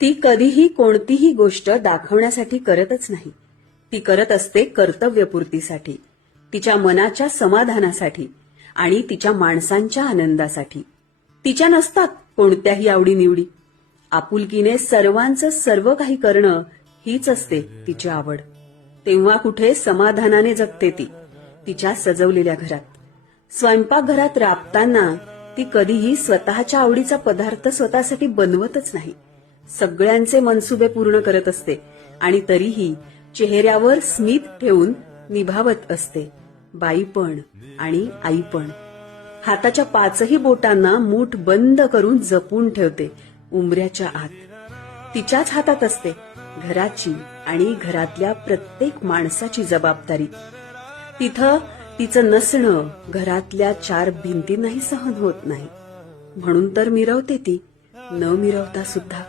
ती कधीही कोणतीही गोष्ट दाखवण्यासाठी करतच नाही. ती करत असते कर्तव्यपूर्तीसाठी, तिच्या मनाच्या समाधानासाठी आणि तिच्या माणसांच्या आनंदासाठी. तिच्या नसतात कोणत्याही आवडीनिवडी. आपुलकीने सर्वांचं सर्व काही करणं हीच असते तिची आवड. तेव्हा कुठे समाधानाने जगते ती तिच्या सजवलेल्या घरात. स्वयंपाकघरात राबताना ती कधीही स्वतःच्या आवडीचा पदार्थ स्वतःसाठी बनवतच नाही. सगळ्यांचे मनसुबे पूर्ण करत असते आणि तरीही चेहऱ्यावर स्मित ठेवून निभावत असते. बाई पण आणि आई पण. हाताच्या 5ही बोटांना मूठ बंद करून जपून ठेवते उंबऱ्याच्या आत. तिच्याच हातात असते घराची आणि घरातल्या प्रत्येक माणसाची जबाबदारी. तिथं तिचं नसणं घरातल्या 4 भिंतींनाही सहन होत नाही. म्हणून तर मिरवते ती न मिरवता सुद्धा.